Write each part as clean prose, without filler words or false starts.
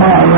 มา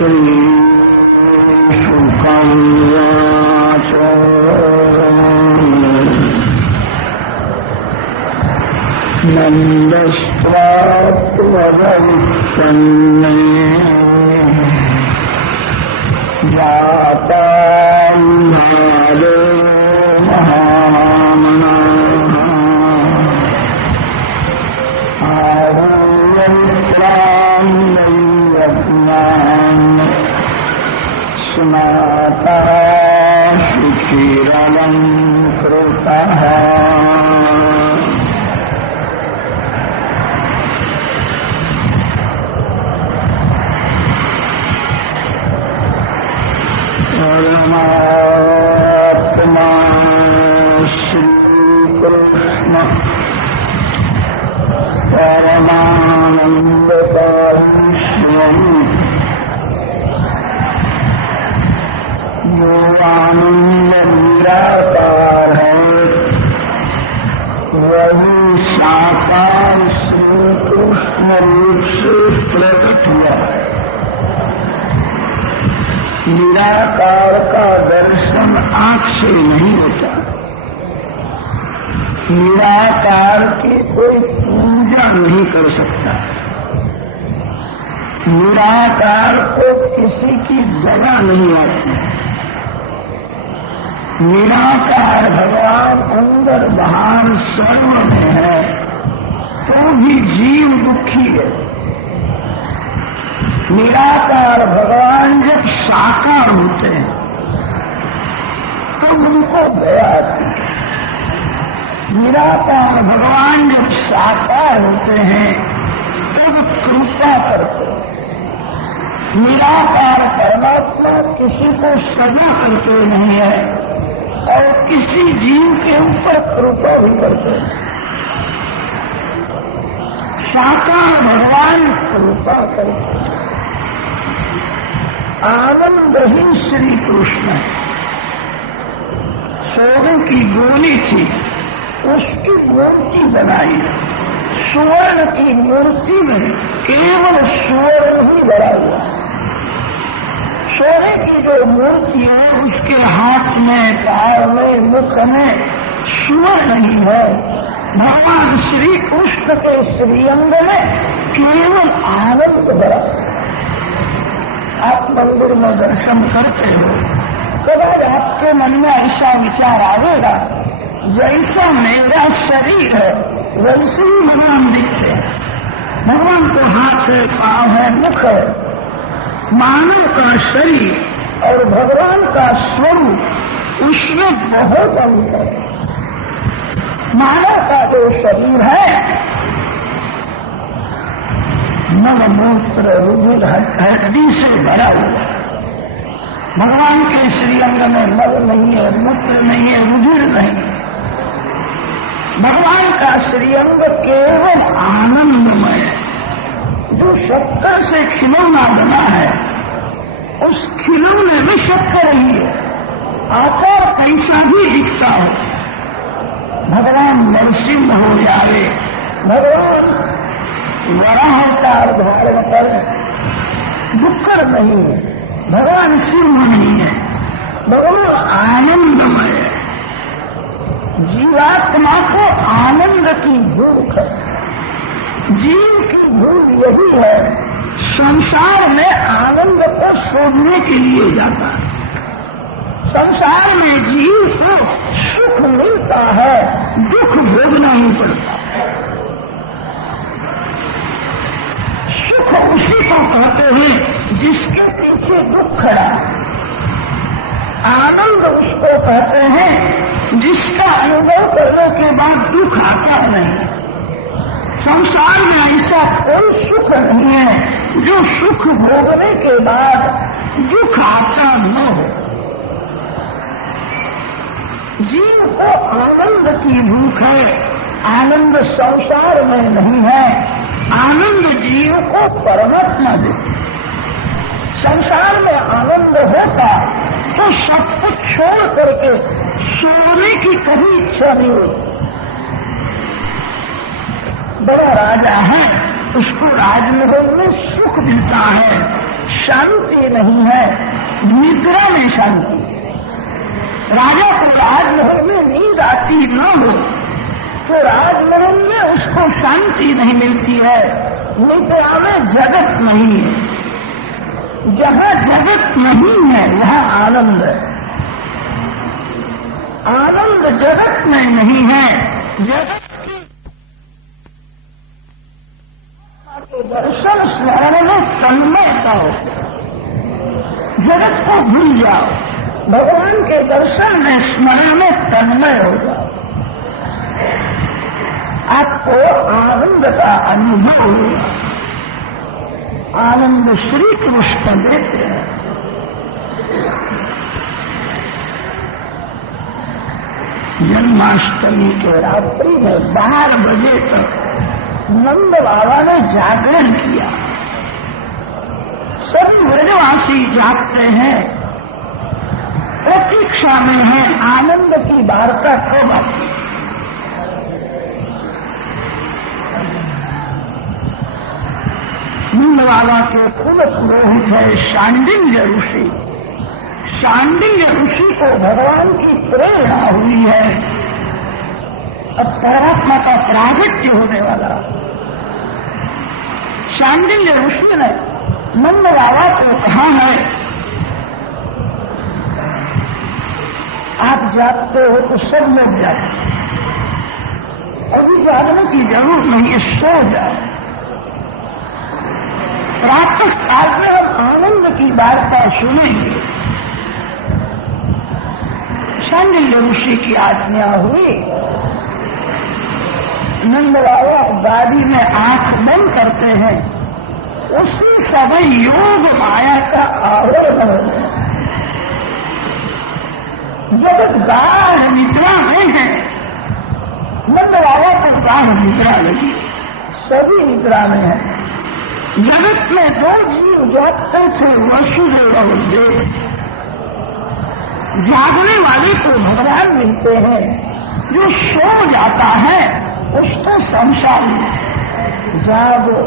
श्री शुकं नन्दस्त्वरविच्छन्ने जाता नादो महामनाः आहुयत्रान्नयज्ञान् स्नाता शुचिरलङ्कृतः परमात्मा श्रीकृष्ण परमानन्दकारीश्वरम् जो आनंद निराकार है वही साकार श्रीकृष्ण रूप से प्रकट हुआ है। निराकार का दर्शन आँख से नहीं होता। निराकार की कोई पूजा नहीं कर सकता। निराकार को किसी की जगह नहीं आती। निराकार भगवान अंदर बाहर सर्व में है, तो भी जीव दुखी है। निराकार भगवान जब साकार होते हैं तो उनको दया आती है। निराकार भगवान जब साकार होते हैं तब कृपा करते हैं। निराकार परमात्मा किसी को सजा करते नहीं है और किसी जीव के ऊपर कृपा भी करते हैं। साकार भगवान कृपा करते हैं। आनंद ही श्री कृष्ण है। सोने की गोली थी, उसकी मूर्ति बनाई। स्वर्ण की मूर्ति में केवल स्वर्ण ही भरा हुआ। सोने की जो मूर्ति है उसके हाथ में, पैर में, मुख में स्वर्ण ही है। भगवान श्री कृष्ण के श्रीअंग में केवल आनंद भरा। आप मंदिर में दर्शन करते हो, कदाच आपके मन में ऐसा विचार आवेगा जैसा मेरा शरीर है वैसे ही भगवान दिखते हैं। भगवान को हाथ है, पांव है, मुख है। मानव का शरीर और भगवान का स्वरूप उसमें बहुत अंतर है। मानव का जो शरीर है मल मूत्र रुधिर हड्डी से भरा हुआ। भगवान के श्रीअंग में मल नहीं है, मूत्र नहीं है, रुधिर नहीं। भगवान का श्रीअंग केवल आनंदमय है। जो शक्कर से खिलौना बना है उस खिलौने में शक्कर ही है। आकार कैसा भी दिखता हो, भगवान नरसिंह हो जाए, भगवान वराह अवतार धारण कर डुक्कर नहीं है, भगवान सिंह नहीं है, भगवान आनंदमय है। जीवात्मा को आनंद की भूख है। जीव की भूख यही है, संसार में आनंद को शोधने के लिए जाता है। संसार में जीव को सुख मिलता है, दुख भोगना ही पड़ता है। सुख उसी को कहते हैं जिसके पीछे दुख खड़ा। आनंद उसको कहते हैं जिसका अनुभव करने के बाद दुख आता नहीं। संसार में ऐसा कोई सुख नहीं है जो सुख भोगने के बाद दुख आता न हो। जीव को आनंद की भूख है, आनंद संसार में नहीं है। आनंद जीव को परमात्मा दे। संसार में आनंद होता तो सब कुछ छोड़ करके सोने की कभी इच्छा नहीं होती। बड़ा राजा है, उसको राजमहल में सुख मिलता है, शांति नहीं है, निद्रा में शांति। राजा को राजमहल में नींद आती न हो तो राजमहल में उसको शांति नहीं मिलती है। निद्रा में जगत नहीं है। जहां जगत नहीं है वहां आनंद है। आनंद जगत में नहीं है। जगत के दर्शन स्मरण में तन्मयता हो। जगत को भूल जाओ, भगवान के दर्शन में स्मरण में तन्मय हो जाओ। आपको आनंद का अनुभव, आनंद श्री कृष्ण देते हैं। जन्माष्टमी के रात्रि में 12 बजे तक नंद बाबा ने जागरण किया। सभी ब्रजवासी जागते हैं, प्रतीक्षा में है आनंद की वार्ता कब आती। नंद बाबा के कुल पुरोहित है शांडिल्य ऋषि। शांडिल्य ऋषि को भगवान की प्रेरणा हुई है। अब परमात्मा का प्रागट्य होने वाला। शांडिल्य ऋषि ने नंद बाबा को कहा है, आप जागते हो तो सब लोग जागते, अभी जागने की जरूरत नहीं है, सो जाओ। प्रातः काल में हम आनंद की वार्ता सुनेंगे। शांडिल्य ऋषि की आज्ञा हुई। नंद बाबा गाड़ी में आंख बंद करते हैं, उसी समय योग माया का आवरण हो गया। जगत गाढ़ निद्रा में है। नंद बाबा को गाढ़ निद्रा लगी, सभी निद्रा में है। जगत में 2 जीव जागते थे, वसुदेव और देव। जागने वाले को भगवान मिलते हैं, जो सो जाता है उसको संसार में जागो।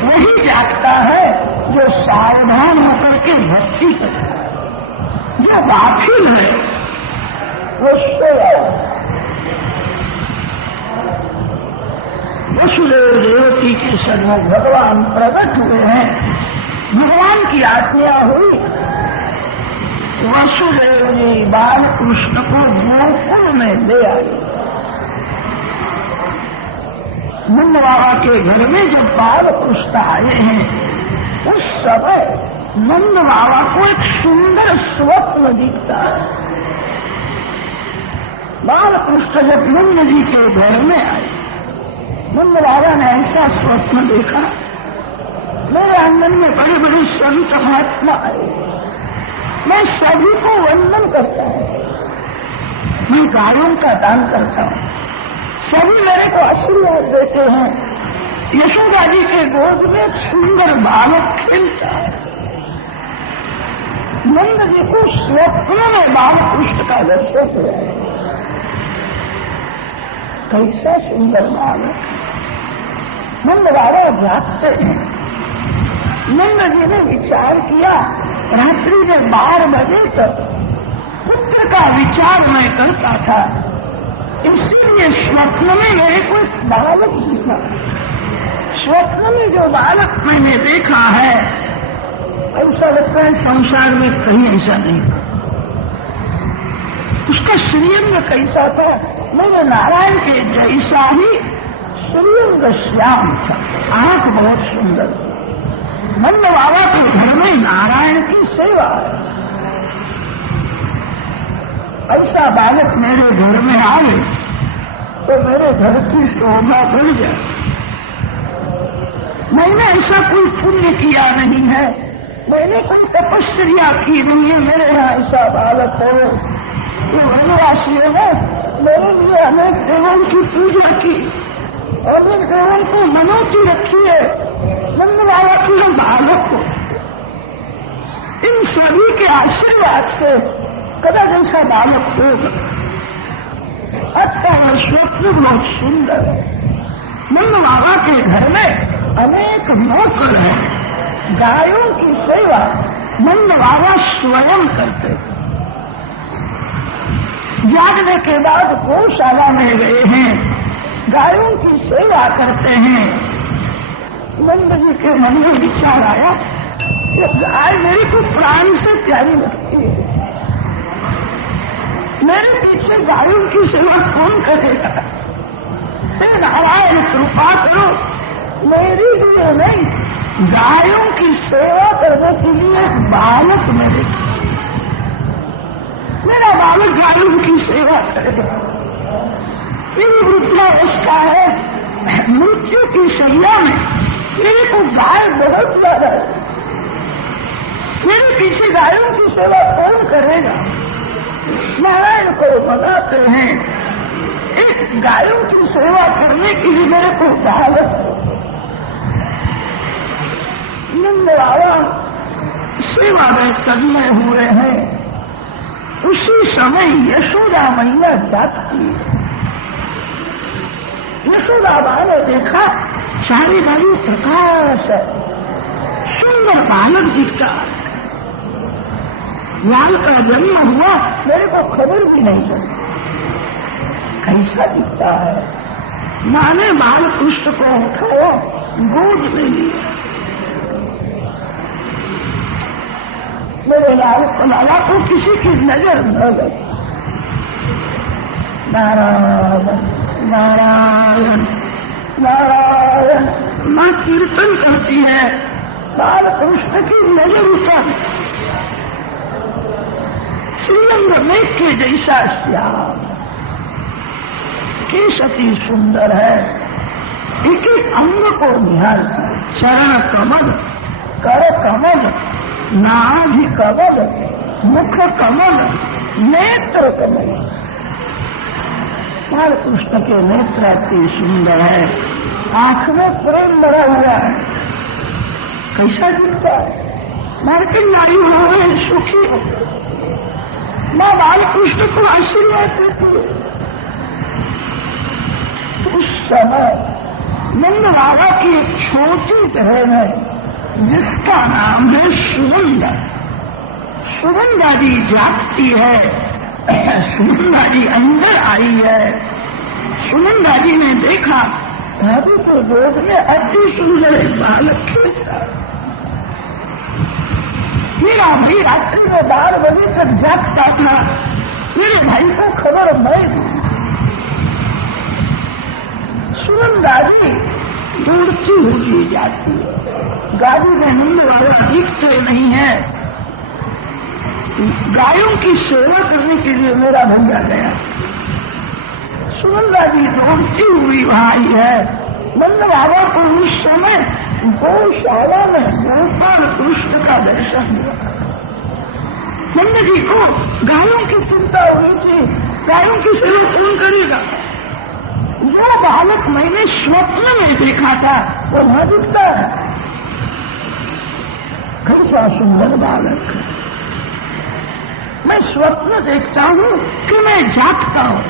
वही जागता है जो सावधान होकर के भक्ति करता है। जो गाफिल है वो सोया। वसुदेव देवकी के सन्मुख भगवान प्रकट हुए हैं। भगवान की आज्ञा हुई, वसुदेव जी बाल कृष्ण को गोकुल में ले आए। नंद बाबा के घर में जब बाल कृष्ण आए हैं, उस समय नंद बाबा को एक सुंदर स्वप्न दिखता है। बाल कृष्ण जब नंद जी के घर में आए, नंद बाबा ने ऐसा स्वप्न देखा, मेरे आंगन में बड़े बड़े संत महात्मा आए, मैं सभी को वंदन करता हूं, मैं गायों का दान करता हूं, सभी मेरे को आशीर्वाद देते हैं। यशोदा जी के गोद में एक सुंदर बालक खेलता है। नंद जी को स्वप्न में बाल कृष्ण का दर्शन हुआ है। कैसा सुंदर बालक। नंद बाबा जागते हैं। नंद जी ने विचार किया, रात्रि में 12 बजे तक पुत्र का विचार मैं करता था, इसीलिए स्वप्न में मेरे को एक बालक दिखा। स्वप्न में जो बालक मैंने देखा है, ऐसा लगता है संसार में कहीं ऐसा नहीं। उसका श्रीअंग कैसा था, मैंने नारायण के जैसा ही श्रीअंग श्याम था, आंख बहुत सुंदर। नंद बाबा के घर में नारायण की सेवा है। ऐसा बालक मेरे घर में आए तो मेरे घर की शोभा बढ़ जाए। मैंने ऐसा कोई पुण्य किया नहीं है, मैंने कोई तपस्या की नहीं है, मेरे यहाँ ऐसा बालक हो। ये वनवासी है, मेरे लिए अनेक देवों की पूजा की, अनेक देवों को मनोती रखी है। नंद बाबा की बालक हो, इन सभी के आशीर्वाद से कदा जैसा बालक होगा। अच्छा है, स्वप्न बहुत सुंदर है। नंद बाबा के घर में अनेक नौकर हैं, गायों की सेवा नंद बाबा स्वयं करते थे। जागने के बाद गौशाला में गए हैं, गायों की सेवा करते हैं। नंद जी के मन में विचार आया, गाय मेरे को प्राण से प्यारी लगती है, मेरे पीछे गायों की सेवा कौन करेगा? हे नारायण कृपा करो, मेरी लिए नहीं, गायों की सेवा करने के लिए एक बालक मेरा बालक गायों की सेवा करेगा। मेरी वृद्धावस्था है, मृत्यु की शैया में मेरे को गाय बहुत ज्यादा है, मेरे पीछे गायों की सेवा कौन करेगा? नारायण को मनाते हैं, एक गायों की सेवा करने के लिए मेरे को बालक। नंद बाबा सेवा में तन्मय हुए हैं। उसी समय यशोदा मैया जाती है। यशोदा माँ ने देखा चारे बाजू प्रकाश है, सुंदर बालक दिखता है। लाल का जन्म हुआ, मेरे को खबर भी नहीं चली कैसा दिखता है। माँ ने बाल कृष्ण को उठाया, गोद में लिया। मेरे लाला को किसी की नजर न लगी। नारायण नारायण नारायण माँ कीर्तन करती है, बाल कृष्ण की नजर उतर श्रीअंग में के जैसा श्याम, केशती सुंदर है। एक एक अंग को निहारती, चरण कमल, कर कमल, नाभि कमल, मुख कमल, नेत्र कमल। बाल कृष्ण के नेत्र अति सुंदर है, आंख में प्रेम भरा हुआ है। कैसा दिखता है? मार्किन नारी हो गए, सुखी हो। माँ बाल कृष्ण को आशीर्वाद देती है। उस समय नंद बाबा की एक छोटी बहन है जिसका नाम है सुनंदा। सुनंदा जी जागती है, सुनंदा जी अंदर आई है। सुनंदा जी ने देखा भाभी को गोद में अति सुंदर एक बालक खेलता। मेरा भाई रात्रि में 12 बजे तक जागता था, मेरे भाई को खबर मैं दी। सुनंदा जी दौड़ती हुई जाती है। गाड़ी में नंद बाबा दिखते नहीं है। गायों की सेवा करने के लिए मेरा भैया गया। सुनंदा जी दौड़ती हुई वहां आई है। नंद बाबा को उस समय गौशाला में गोपाल कृष्ण का दर्शन हुआ। नंद जी को गायों की चिंता हुई थी, गायों की सेवा कौन करेगा? वो बालक मैंने स्वप्न में देखा था, वो वहां दिखता है। कैसा सुंदर बालक! मैं स्वप्न देखता हूँ कि मैं जागता हूँ।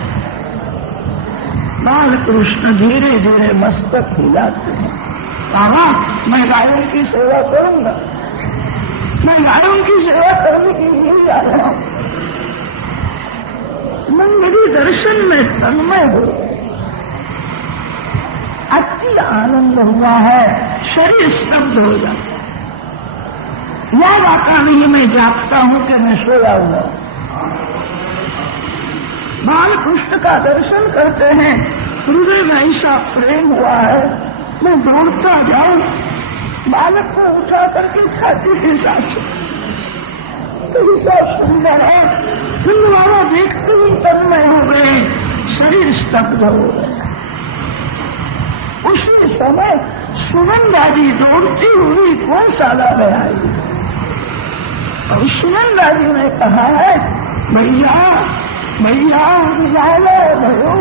बाल कृष्ण धीरे धीरे मस्तक हिलाते हैं। बाबा, मैं गायों की सेवा करूंगा, मैं गायों की सेवा करने के लिए जा रहा हूँ। नंदी दर्शन में तन्मय हो, अति आनंद हुआ है, शरीर स्तब्ध हो जाता। याद आता नहीं मैं जागता हूँ कि मैं सोया हुआ। बाल कृष्ण का दर्शन करते हैं, हृदय में ऐसा प्रेम हुआ है, मैं दौड़ता जाऊं, बालक को उठा करके छाती के साथ ऐसा सुंदर है। नंद बाबा देखते ही तन्मय हो गए, शरीर स्तब्ध हो गए। उसी समय सुनंदा जी दौड़ती हुई गौशाला में आई और सुनंदा जी ने कहा है, भैया भैया भयो,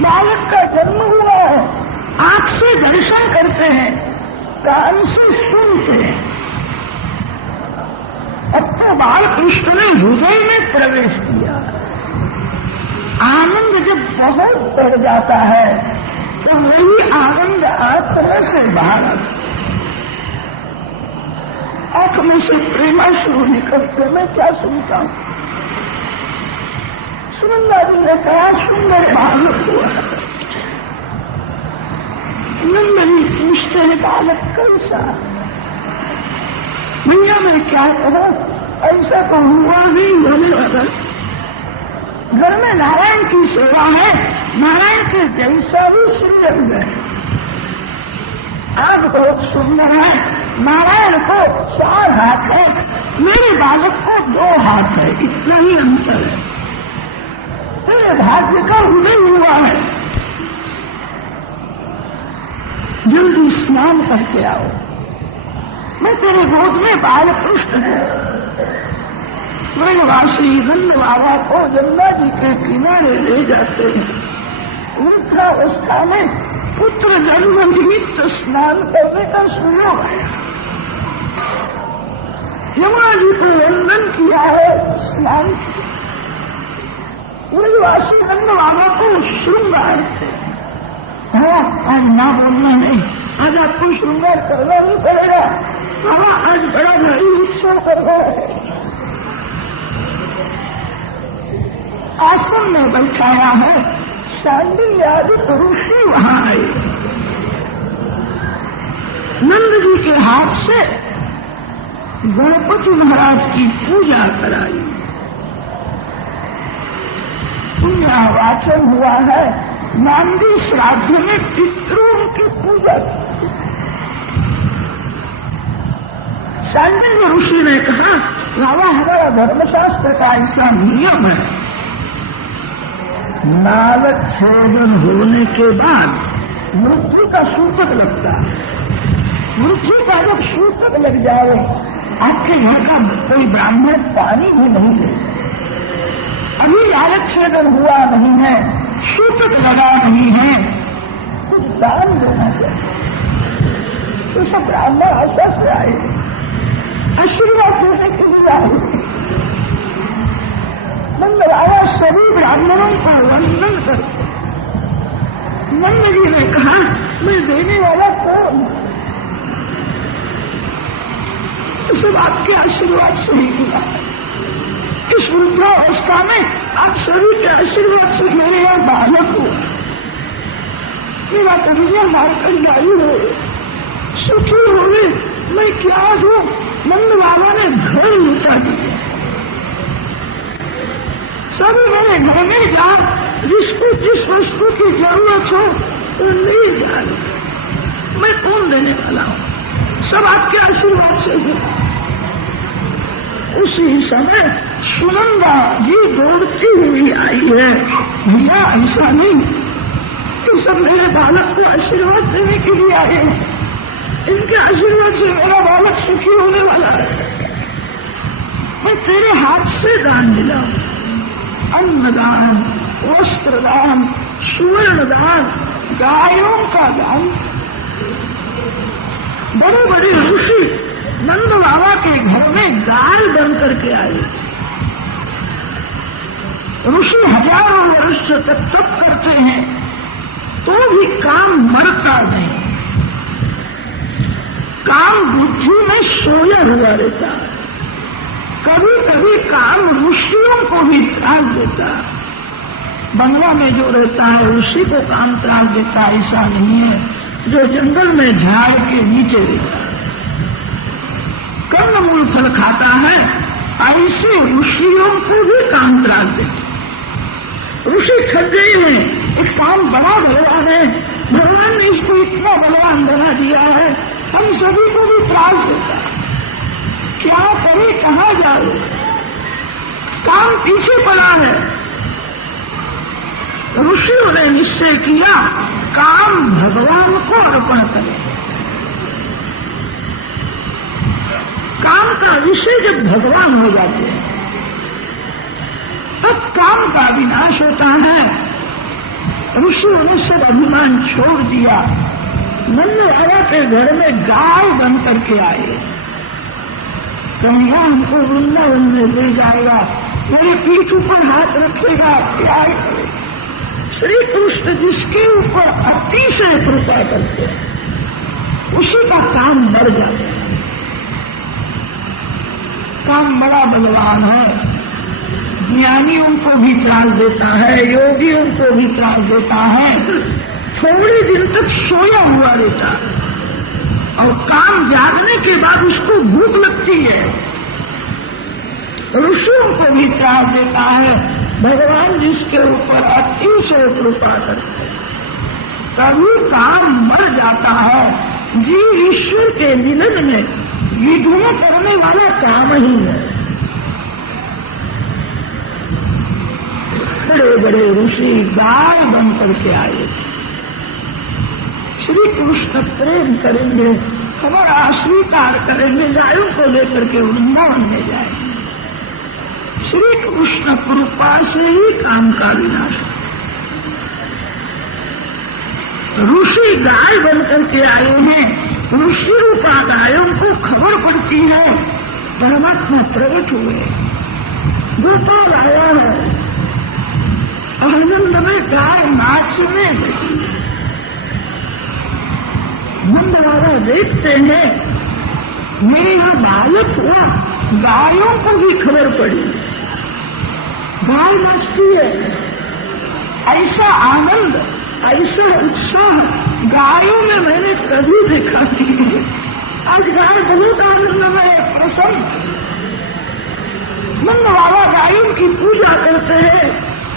बालक का जन्म हुआ है। आंख से दर्शन करते हैं, कान से सुनते हैं। अब तो बाल कृष्ण ने हृदय में प्रवेश किया। आनंद जब बहुत बढ़ जाता है तो वही आनंद आत्मा से बाहर आता है। आंख में से प्रेमाश्रु निकलते, मैं क्या सुनता हूँ। सुनंदा जी ने कहा, सुंदर बालक हुआ। नंद जी पूछते हैं, बालक कैसा? भैया मैं क्या कहूँ, ऐसा तो हुआ नहीं होने वाला। घर में नारायण की सेवा है, नारायण के जैसा भी श्रीअंग है। आप बहुत सुंदर है, नारायण को 4 हाथ है, मेरे बालक को 2 हाथ है, इतना ही अंतर है। तेरे भाग्य का उदय हुआ है, जल्दी स्नान करके आओ, मैं तेरे गोद में बालकृष्ण है। ब्रजवासी नंद बाबा को गंगा जी के किनारे ले जाते हैं। वृद्धावस्था में पुत्र जन्म निमित्त स्नान करने का सुयोग है। यमुना जी को वंदन किया है, स्नान किया। ब्रजवासी नंद बाबा को श्रृंगार थे। आज ना बोलना नहीं, आज आपको श्रृंगार करना नहीं पड़ेगा। बाबा आज बड़ा भारी उत्सव कर रहा है। आश्रम में बैठाया है, शांडिल्य आदि ऋषि वहां आए। नंद जी के हाथ से गणपति महाराज की पूजा कराई। पुण्य वाचन हुआ है। नांदी श्राद्ध में पितरों की पूजा की। शांडिल्य ऋषि ने कहा, बाबा हमारा धर्मशास्त्र का ऐसा नियम है, नालक छेदन होने के बाद मृत्यु का सूतक लगता है। मृत्यु का जब सूतक लग जाए, आपके घर का कोई ब्राह्मण पानी भी नहीं ले। अभी नालक छेदन हुआ नहीं है, सूतक लगा नहीं है, कुछ दान देना चाहिए। तो सब ब्राह्मण आशा से आए, आशीर्वाद देने के लिए आए। नंद बाबा सभी ब्राह्मणों को वंदन करते। नंद जी ने कहा, मैं देने वाला कौन? सब आपके आशीर्वाद से ही मिला। इस वृद्धावस्था में आप सभी के आशीर्वाद से मेरे यहाँ बालक हो। मेरा कन्हैया मारकर आई हो, सुखी हो गए। मैं क्या दूं? नंद बाबा ने घर लुटा दिया। सभी मेरे घर में जा, जिसको जिस वस्तु की जरूरत हो तो ले जा। मैं कौन देने वाला हूँ? सब आपके आशीर्वाद से हो। उसी समय सुनंदा जी दौड़ती हुई आई है। भैया ऐसा नहीं कि सब मेरे बालक को आशीर्वाद देने के लिए आए हैं, इनके आशीर्वाद से मेरा बालक सुखी होने वाला है। मैं तेरे हाथ से दान दिलाऊं, अन्नदान, वस्त्रदान, सुवर्णदान, गायों का दान। बड़े बड़े ऋषि नंद बाबा के घर में गाय बन करके आए। ऋषि हजारों वर्ष तक तप करते हैं तो भी काम मरता नहीं। काम बुद्धि में सोया हुआ रहता है। कभी कभी काम ऋषियों को भी त्रास देता है। बंगला में जो रहता है उसी को काम त्रास देता, ऐसा नहीं है जो जंगल में झाड़ के नीचे रहता है, कंदमूल फल खाता है, ऐसे ऋषियों को भी काम त्रास देता। ऋषि थक गए हैं, एक काम बड़ा बलवान है, भगवान ने इसको इतना बलवान बना दिया है, हम सभी को भी त्रास देता है। क्या करे, कहाँ जाए? काम पीछे पड़ा है। ऋषियों ने निश्चय किया काम भगवान को अर्पण करें। काम का विषय जब भगवान हो जाते हैं तब काम का विनाश होता है। ऋषियों ने सब अभिमान छोड़ दिया। नंद बाबा के घर में गाय बन करके आए। कन्हैया हमको वृंदावन में ले जाएगा, मेरे पीठ ऊपर हाथ रखेगा, प्यार करेगा। श्री कृष्ण जिसके ऊपर अतिशय कृपा करते हैं उसी का काम बढ़ जाता है। काम बड़ा बलवान है, ज्ञानियों को भी त्रास देता है, योगियों को भी त्रास देता है, थोड़े दिन तक सोया हुआ रहता और काम जागने के बाद उसको भूख लगती है। ऋषियों को भी त्रास देता है, भगवान जिसके ऊपर अति से कृपा करते तभी काम मर जाता है। जीव ईश्वर के मिलन में विघ्न करने वाला काम ही है। बड़े बड़े ऋषि गाय बन करके आए थे, श्री कृष्ण प्रेम करेंगे, हमारा स्वीकार करेंगे, गायों को लेकर के वृंदावन में जाएंगे। श्री कृष्ण कृपा से ही काम का विनाश। ऋषि गाय बन करके आए हैं, ऋषि रूपा गायों को खबर पड़ती है परमात्मा प्रकट हुए, गोपाल आया है, आनंद में गाय नाचने लगी। नंदवाला देखते हैं मेरे यहाँ बालक हुआ, गायों को भी खबर पड़ी, गाय नाचती है। ऐसा आनंद, ऐसा उत्साह गायों में मैंने कभी देखा नहीं। आज गाय बहुत आनंद में प्रसन्न। नंद बाबा गायों की पूजा करते हैं,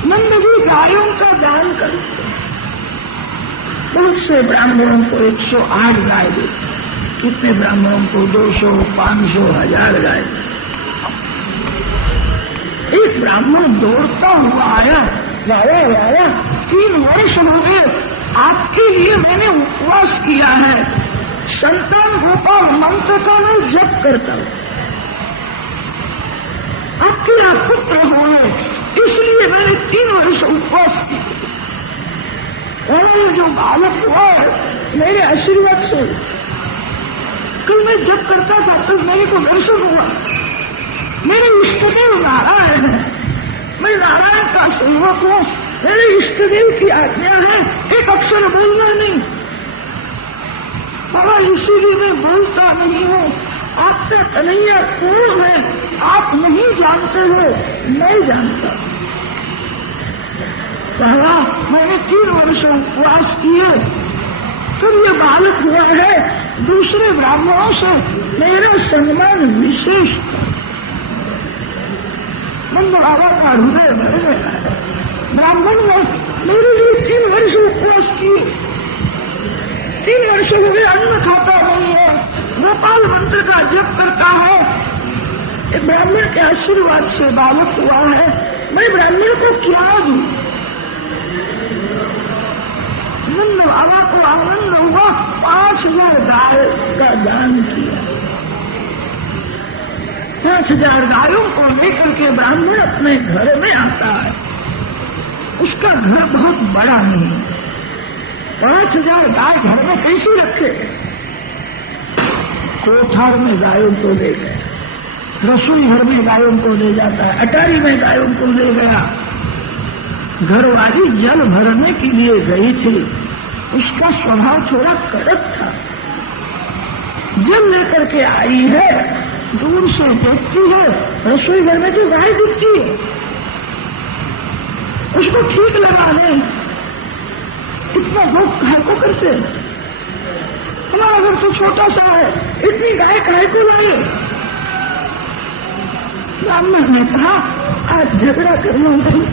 नंद भी गायों का दान करते हैं। बहुत से ब्राह्मणों को 108 गाय देते, कितने ब्राह्मणों को 200, 500, 1000 गाय। एक ब्राह्मण दौड़ता हुआ आया, लाया 3 वर्ष हो गए, आपके लिए मैंने उपवास किया है, संतान गोपाल मंत्र का मैं जप करता हूँ, आपके यहाँ पुत्र होने, इसलिए मैंने 3 वर्ष उपवास किया। और जो बालक हुआ मेरे आशीर्वाद से, कल मैं जप करता था तो मेरे को दर्शन हुआ, मेरे इष्टदेव नारायण है, मैं नारायण का सेवक हूँ, मेरे इष्टदेव की आज्ञा है एक अक्षर बोलना नहीं, और इसीलिए मैं बोलता नहीं हूँ। आपका कन्हैया कौन है आप नहीं जानते हो, मैं जानता हूँ। कहा मैंने 3 वर्ष उपवास किए, तब ये बालक हुआ है, दूसरे ब्राह्मणों से मेरा सम्मान विशेष था। नंद बाबा का हृदय भर गया है, ब्राह्मण ने मेरे लिए 3 वर्ष उपवास किए, 3 वर्ष हो गए अन्न खाता नहीं है, गोपाल मंत्र का जप करता है, ब्राह्मण के आशीर्वाद से बालक हुआ है, मैं ब्राह्मण को क्या दूं? नंद बाबा को आनंद हुआ, 5000 गाय का दान किया। 5000 गायों को लेकर के ब्राह्मण अपने घर में आता है, उसका घर बहुत बड़ा नहीं, 5000 गाय घर में कैसे रखे? कोठार में गायों को ले गए, रसोई घर में गायों को ले जाता है, अटारी में गायों को ले गया। घरवाली जल भरने के लिए गई थी, उसका स्वभाव थोड़ा कड़क था, जल लेकर के आई है, दूर से देखती है रसोई घर में तो गाय दिखती है, उसको ठीक लगा नहीं, इतना लोग गाय को करते हैं, हमारा घर तो छोटा सा है, इतनी गाय काहे को लाए? ब्राह्मण ने कहा आज झगड़ा करना नहीं,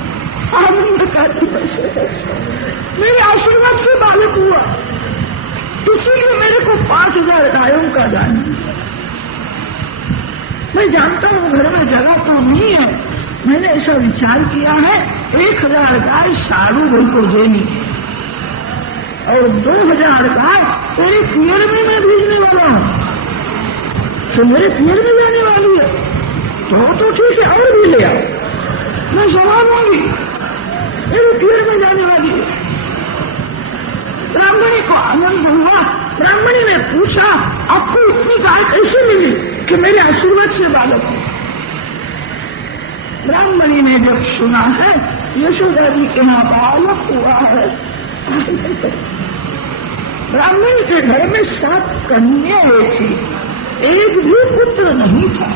आनंद का दिवस है, मेरे आशीर्वाद से बालक हुआ, इसीलिए मेरे को 5000 गायों का दान। मैं जानता हूँ घर में जगह तो नहीं है, मैंने ऐसा विचार किया है 1000 गाय साधु भाई को देनी और 2000 गाय तेरे पियर में मैं भेजने वाला हूँ, तो मेरे पियर में जाने वाली है, तो ठीक है और भी ले आओ, मैं जवाब होंगी, मेरे पियर में जाने वाली है। ब्राह्मणी को आनंद हुआ, ब्राह्मणी ने पूछा आपको इतनी गाय कैसे मिली कि मेरे आशीर्वाद से बालक हो? ब्राह्मणी ने जब सुना है यशोदा जी के यहाँ बालक हुआ है, ब्राह्मणी के घर में 7 कन्याएं थी, एक भी पुत्र नहीं था,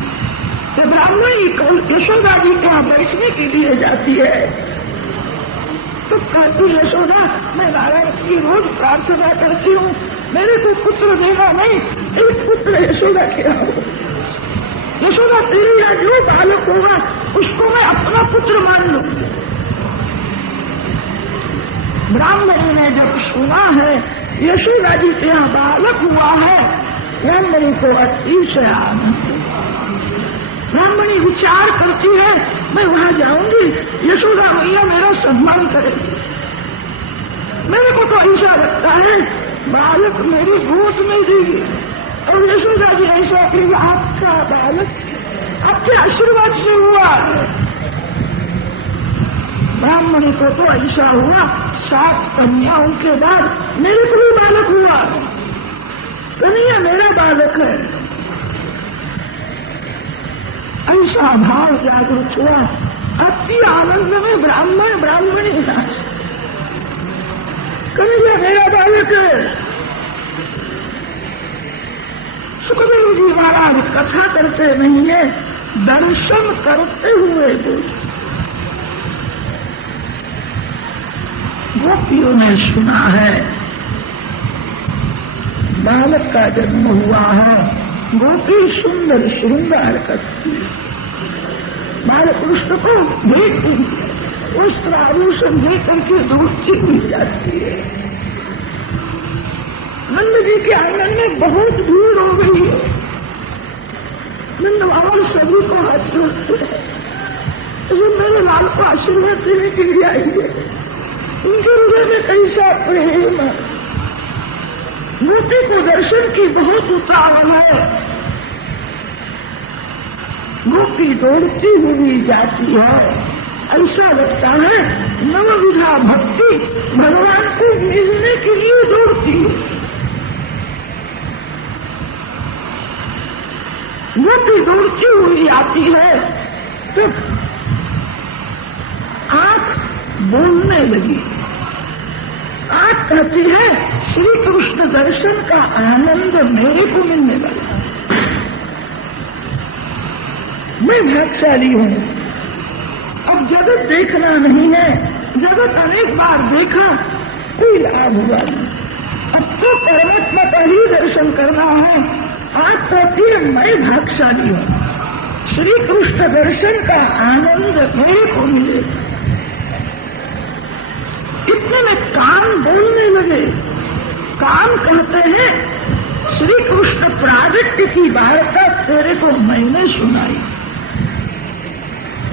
कि ब्राह्मणी कल यशोदा जी के यहाँ बैठने के लिए जाती है तो कहती यशोदा मैं नारायण की रोज प्रार्थना करती हूँ, मेरे को पुत्र देना नहीं, एक पुत्र यशोदा के यहाँ हो। यशोदा तेरे यहाँ जो बालक होगा उसको मैं अपना पुत्र मान लूंगी। ब्राह्मणी ने जब सुना है यशोदा जी के यहाँ बालक हुआ है, ब्राह्मणी को अतिशय आनंद। ब्राह्मणी विचार करती है मैं वहां जाऊंगी, यशोदा मैया मेरा सम्मान करेगी। मेरे को तो ऐसा लगता है बालक मेरी गोद में देगी और यशोदा जी ऐसा कि आपका बालक आपके आशीर्वाद से हुआ। ब्राह्मणी को तो ऐसा हुआ 7 कन्याओं के बाद मेरे को भी बालक हुआ, कन्या मेरा बालक है, ऐसा भाव जागृत हुआ। अति आनंद में ब्राह्मणी नाच, कन्या मेरा बालक है। सुखदेव जी महाराज कथा करते नहीं है, दर्शन करते हुए बोले। गोपियों ने सुना है बालक का जन्म हुआ है, गोपी सुंदर श्रृंगार करती है, बालकृष्ण को देखती, वस्त्र आभूषण दे करके दूधती हुई जाती है। नंद जी के आंगन में बहुत भीड़ हो गई है, नंद बाबा सभी को हाथ जोड़ते हैं, इसे मेरे लाल को आशीर्वाद देने के लिए आई है, उनके हृदय में कैसा प्रेम है। गोपी को दर्शन की बहुत उतावल है, गोपी दौड़ती हुई जाती है, ऐसा लगता है नवविधा भक्ति भगवान को मिलने के लिए दौड़ती है। गोपी दौड़ती हुई आती है तो आंख बोलने लगी, आंख कहती है श्री कृष्ण दर्शन का आनंद मेरे को मिलने लगा, मैं भाग्यशाली हूँ। अब जगत देखना नहीं है, जगत अनेक बार देखा कोई लाभ हुआ नहीं, अब तो परमात्मा का ही दर्शन करना है। आंख कहती है मैं भाग्यशाली हूँ, श्री कृष्ण दर्शन का आनंद मेरे को मिलेगा। इतने में कान बोलने लगे, कान कहते हैं श्री कृष्ण प्रागट्य की वार्ता तेरे को मैंने सुनाई,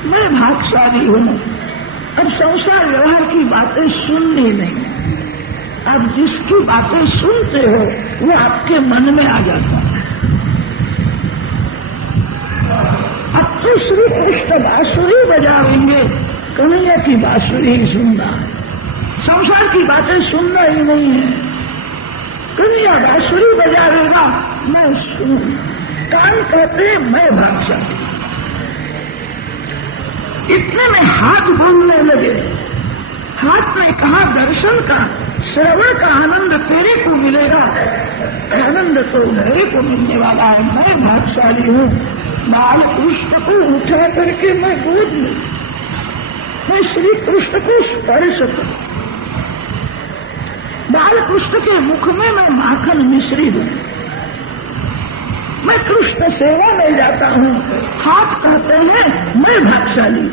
मैं भाग्यशाली हूँ, अब संसार व्यवहार की बातें सुननी नहीं, अब जिसकी बातें सुनते हो वो आपके मन में आ जाता है। अब तो श्री कृष्ण बांसुरी बजाएंगे, कन्हैया की बांसुरी सुनना, संसार की बातें सुनना ही नहीं है। कन्हैया बांसुरी बजाएगा मैं सुनूं, कान कहते हैं मैं भाग्यशाली। इतने में हाथ बोलने लगे, हाथ में कहा दर्शन का श्रवण का आनंद तेरे को मिलेगा, आनंद तो मेरे को मिलने वाला है, मैं भाग्यशाली हूँ। बाल कृष्ण को उठा करके मैं गोद लूं, मैं श्री कृष्ण को स्पर्श करूं, बाल कृष्ण के मुख में मैं माखन मिश्री दूं, मैं कृष्ण सेवा में जाता हूँ। हाथ कहते हैं मैं भाग्यशाली।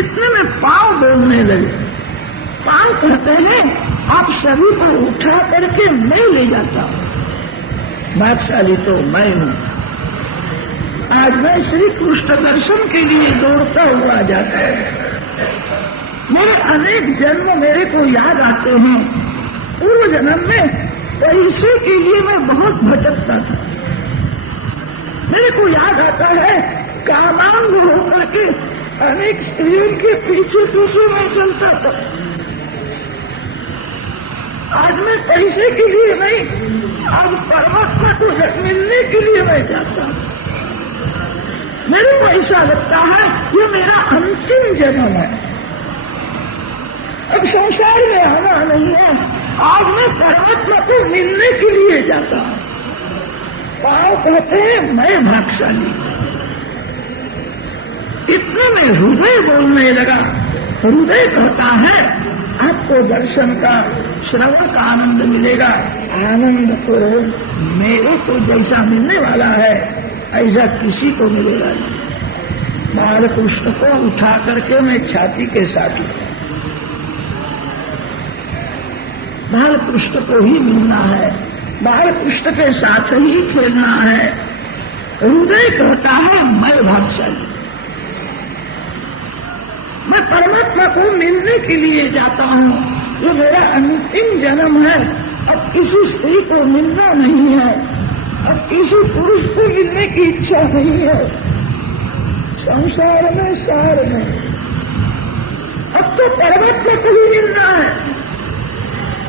इतने में पांव बोलने लगे, पांव कहते हैं आप सभी को उठा करके मैं ले जाता हूँ, भाग्यशाली तो मैं हूँ। आज मैं श्री कृष्ण दर्शन के लिए दौड़ता हुआ जाता है। मेरे अनेक जन्म मेरे को याद आते हैं, पूर्व जन्म में पैसे के लिए मैं बहुत भटकता था, मेरे को याद आता है कामांग होकर के अनेक स्त्रियों के पीछे पीछे मैं चलता था। आज मैं पैसे के लिए नहीं, आज परमात्मा को मिलने के लिए मैं जाता हूँ। मेरे को ऐसा लगता है ये मेरा अंतिम जन्म है, अब संसार में आना नहीं है, आज मैं परमात्मा को मिलने के लिए जाता हूँ। पांव कहते हैं मैं भागशाली। इतने में हृदय बोलने लगा। हृदय कहता है आपको दर्शन का श्रवण का आनंद मिलेगा। आनंद तो मेरे को जैसा मिलने वाला है ऐसा किसी को मिलेगा नहीं। बालकृष्ण को उठा करके मैं छाती के साथ बालकृष्ण को ही मिलना है, बालकृष्ण के साथ ही खेलना है। हृदय कहता है मैं भागशाली, मैं परमात्मा को मिलने के लिए जाता हूँ। ये मेरा अंतिम जन्म है। अब किसी स्त्री को मिलना नहीं है, अब किसी पुरुष को मिलने की इच्छा नहीं है संसार में सार में। अब तो परमात्मा को ही मिलना है।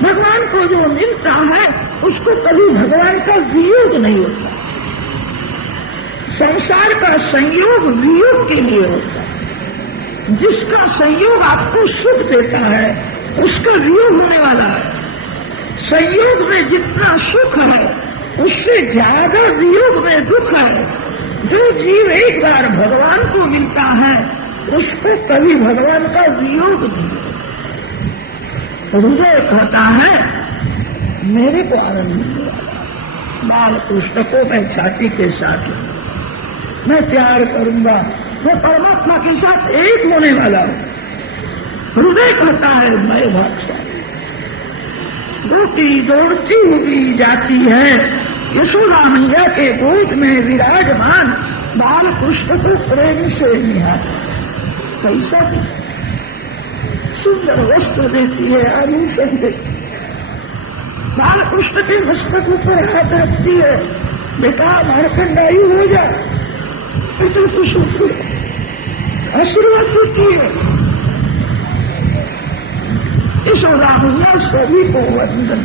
भगवान को जो मिलता है उसको कभी भगवान का वियोग नहीं होता। संसार का संयोग वियोग के लिए होता है। जिसका संयोग आपको सुख देता है उसका वियोग होने वाला है। संयोग में जितना सुख है उससे ज्यादा वियोग में दुख है। जो जीव एक बार भगवान को मिलता है उसको कभी भगवान का वियोग नहीं। हृदय कहता है मेरे को आनंद मिलने वाला। बालकृष्ण को मैं छाती के साथ मैं प्यार करूंगा, मैं परमात्मा के साथ एक होने वाला हूं। हृदय कहता है मैं भागशाली। गोपी दौड़ती हुई जाती है यशोदा मैया के गोद में विराजमान बालकृष्ण को प्रेम से निहारती। कैसा सुंदर वस्त्र देती है, आभूषण देती है। बालकृष्ण के मस्तक ऊपर हाथ रखती है। बेटा मार्कंडायु हो जा, तो कुछ आशीर्वाद देती है। यशोदा मैया सभी को वंदन।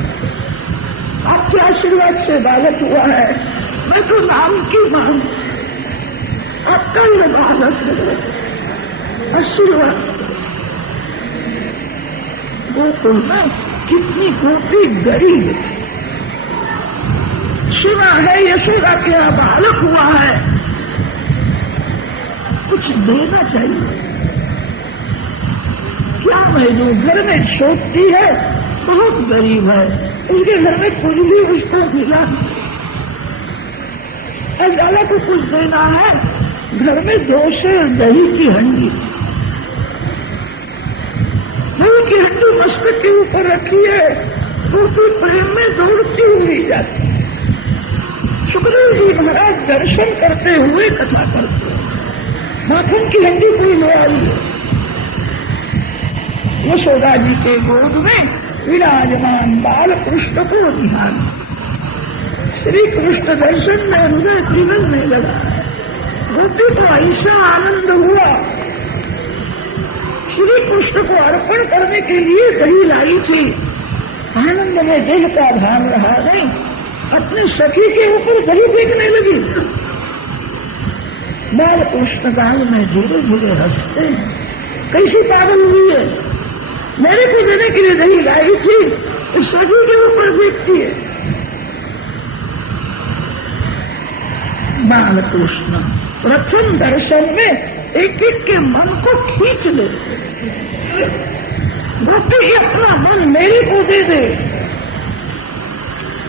आपके आशीर्वाद से बालक हुआ है, मैं तो नाम की मांग आपका ये बालक आशीर्वाद। गोकुल में कितनी गोपी गरीब थी। शिवा है यशोदा के यहाँ बालक हुआ है, कुछ देना चाहिए। क्या मैं घर में सोचती है बहुत गरीब है, उनके घर में कुछ भी उसको मिला और ज्यादा को कुछ देना है। घर में 2 सेर दही की हंडी, दही की हंडी मस्तक के ऊपर रखी है। गोपी प्रेम में दौड़ती हुई जाती। सुखदेव जी महाराज दर्शन करते हुए कथा करते। माखन की हंडी कोई ले आई। यशोदा जी के गोद में विराजमान बाल कृष्ण को ध्यान। श्री कृष्ण दर्शन में हृदय पिघलने लगा। गोपी को ऐसा आनंद हुआ। श्री कृष्ण को अर्पण करने के लिए दही लाई थी। आनंद में देह का ध्यान रहा नहीं, अपने सखी के ऊपर दही फेंकने लगी। बाल कृष्ण गाल में धीरे धीरे हंसते हैं। कैसी पागल हुई है, मेरे को देने के लिए दही लाई थी, उस सभी के ऊपर फेंकती है। बाल कृष्ण प्रथम दर्शन में एक एक के मन को खींच लेते। गोपी अपना मन मेरे को दे दे,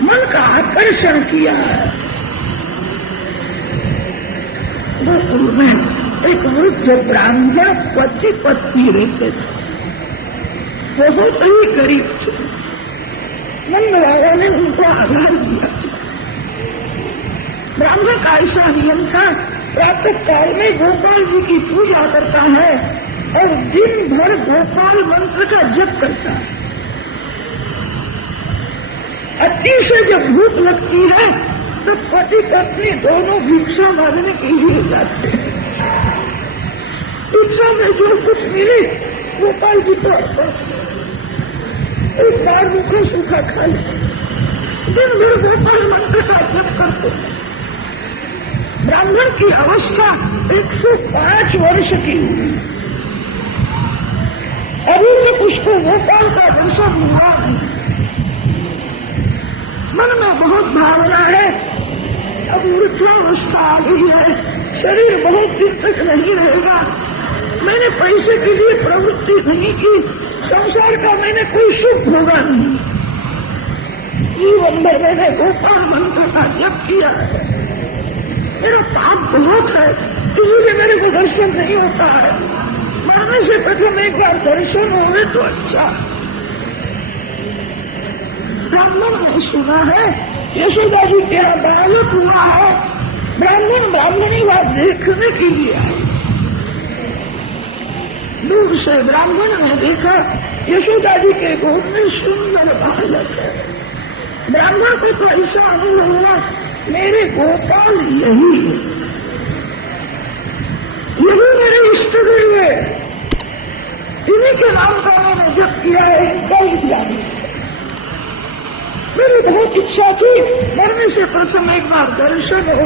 मन का आकर्षण किया है। गोकुल में एक वृद्ध ब्राह्मण पति पत्नी रहते थे, बहुत ही गरीब थे। नंद बाबा ने उनको आधार दिया। ब्राह्मण का ऐसा नियम था, प्रातः काल में गोपाल जी की पूजा करता है और दिन भर गोपाल मंत्र का जप करता है। अति से जब भूख लगती है तो पति पत्नी दोनों भिक्षा मांगने के लिए जाते हैं। भिक्षा में जो कुछ मिले गोपाल जी को एक बार मुखा सूखा खा ले। दिन भर गोपाल मंत्र का जप करते। ब्राह्मण की अवस्था 105 वर्ष की हुई। अभी तक उसको गोपाल का दर्शन हुआ नहीं। मन में बहुत भावना है, अब वृद्धावस्था आ गई है, शरीर बहुत दिन तक नहीं रहेगा, मैंने पैसे के लिए प्रवृत्ति नहीं की, संसार का मैंने कोई सुख भोगा नहीं, जीवन भर मैंने गोपाल मंत्र का जप किया है, मेरा पाप बहुत है, इसलिए मेरे को दर्शन नहीं होता है, मरने से प्रथम एक बार दर्शन होवे तो अच्छा। ब्राह्मण ने सुना है यशोदा जी के यहाँ बालक हुआ है, ब्राह्मण ब्राह्मणी बात देखने के लिए आए, दूर से ब्राह्मण ने देखा यशोदा जी के गोद में सुंदर बालक है, ब्राह्मण को तो ऐसा अनुभव हुआ मेरे गोपाल यही है, यही मेरे इष्ट देव है, इन्हीं के नाम का मैंने जप किया है, कल दिया मेरी बहुत इच्छा थी मरने से प्रथम एक बार दर्शन हो,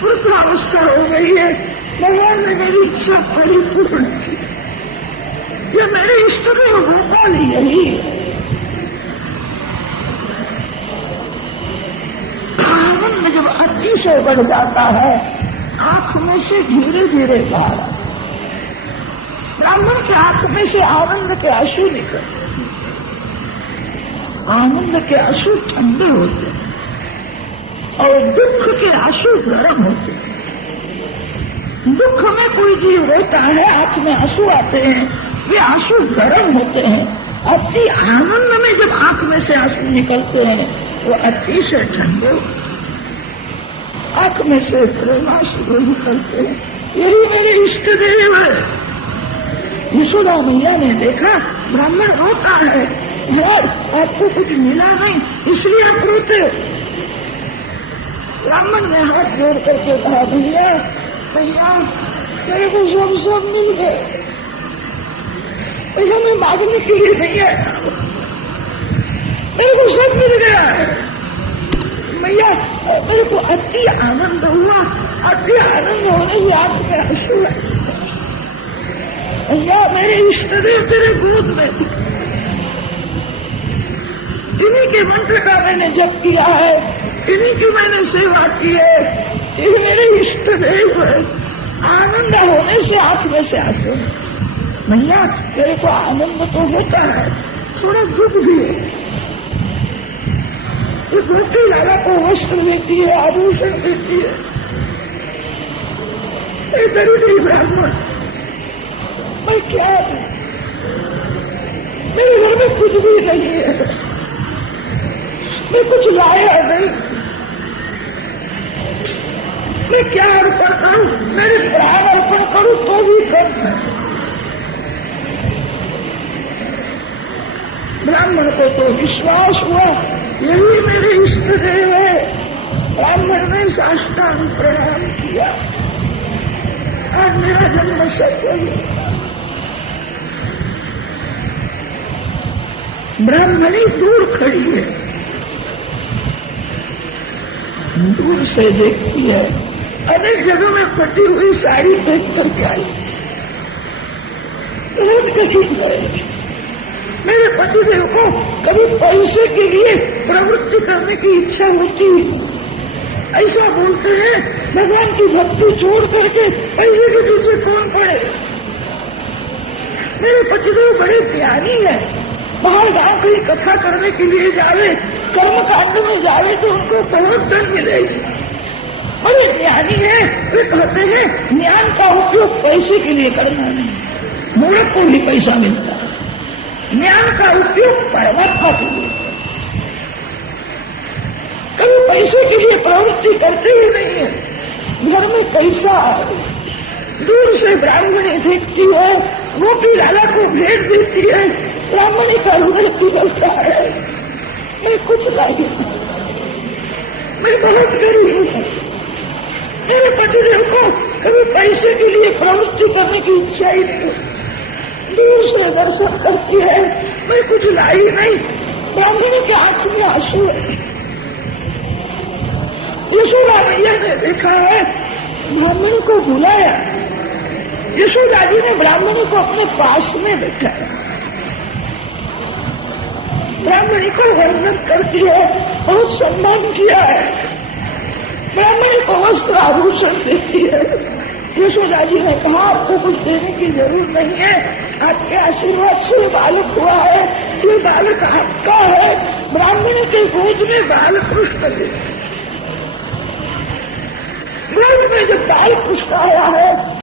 वृद्धावस्था हो गई है, भगवान ने मेरी इच्छा परिपूर्ण की, ये मेरे इष्ट देव गोपाल यही है। आनंद जब अतिशय बढ़ जाता है आंख में से धीरे धीरे बाहर, ब्राह्मण के आंख में से आनंद के आंसू निकलते, आनंद के आंसू ठंडे होते और दुख के आंसू गर्म होते। दुख में कोई जीव रोता है, आंख में आंसू आते हैं, वे आंसू गर्म होते हैं, अति आनंद में जब आंख में से आंसू निकलते हैं वो अतिशय ठंडे, आंख में से प्रेमाश्रु निकलते हैं, यही मेरे इष्ट देव है। यशोदा मैया ने देखा ब्राह्मण रोता है, यार आपको कुछ मिला नहीं इसलिए आप रोते हो। ब्राह्मण ने हाथ जोड़ करके कहा भैया भैया मेरे को सब मिल गए, पैसा मैं मांगने के लिए नहीं आया, मेरे को सब मिल गया है भैया, मेरे को अति आनंद हुआ, अति आनंद होने से आंख में आंसू है भैया, मेरे इष्ट देव तेरे गोद में, इन्हीं के मंत्र का मैंने जप किया है, इन्हीं की मैंने सेवा की है, ये मेरे इष्ट देव है। आनंद होने से आंख में से आंसू, भैया तेरे को आनंद तो होता है, थोड़ा दुख भी है, ये गोपी लाला को वस्त्र देती है, आभूषण देती है, ये दरिद्री ब्राह्मण, मैं क्या मेरे घर में कुछ भी नहीं है, मैं कुछ लाया नहीं, मैं क्या अर्पण करूं, मेरे प्राण अर्पण करूं तो भी कम है। ब्राह्मण को तो विश्वास हुआ यही मेरे इष्ट देव है, ब्राह्मण ने साष्टांग प्रणाम किया, आज मेरा जन्म सफल हुआ। ब्राह्मणी दूर खड़ी है, दूर से देखती है, अनेक जगह में फटी हुई साड़ी पहन करके आई, रोज कहीं गए। मेरे पतिदेव को कभी पैसे के लिए प्रवृत्ति करने की इच्छा होती है, ऐसा बोलते हैं भगवान की भक्ति छोड़ करके पैसे के पीछे कौन पड़े। मेरे पतिदेव बड़े प्यारी है, बाहर गांव कहीं कथा करने के लिए जावे, कर्म कांड में जावे तो उनको बहुत धन मिले, बड़े ज्ञानी है। वे कहते हैं ज्ञान का उपयोग पैसे के लिए करना नहीं, मूर्ख को भी पैसा मिलता है, ज्ञान का उपयोग परमात्मा के लिए। कभी पैसे के लिए प्रवृत्ति करते ही नहीं है, घर में पैसा दूर से ब्राह्मणी देखती है, गोपी लाला को भेंट देती है, ब्राह्मणी का हृदय पिघलता है, मैं कुछ नहीं, मैं बहुत गरीब हूँ। मेरे पतिदेव को कभी पैसे के लिए प्रवृत्ति करने की इच्छा ही नहीं, दूर से दर्शन करती है, मैं कुछ लाई नहीं, ब्राह्मणी के आंख में आंसू है। यशोदा मैया ने देखा है, ब्राह्मणी को बुलाया, यशोदा जी ने ब्राह्मणी को अपने पास में बैठाया, ब्राह्मणी को वंदन करती है, बहुत सम्मान किया है, ब्राह्मणी को वस्त्र आभूषण देती है। यशोदा जी ने कहा आपको कुछ देने की जरूरत नहीं है, आपके आशीर्वाद से बालक हुआ है, ये बालक आपका है। ब्राह्मणी के गोद में बाल पुष्प दे। गोद में जब बाल पुष्प आया है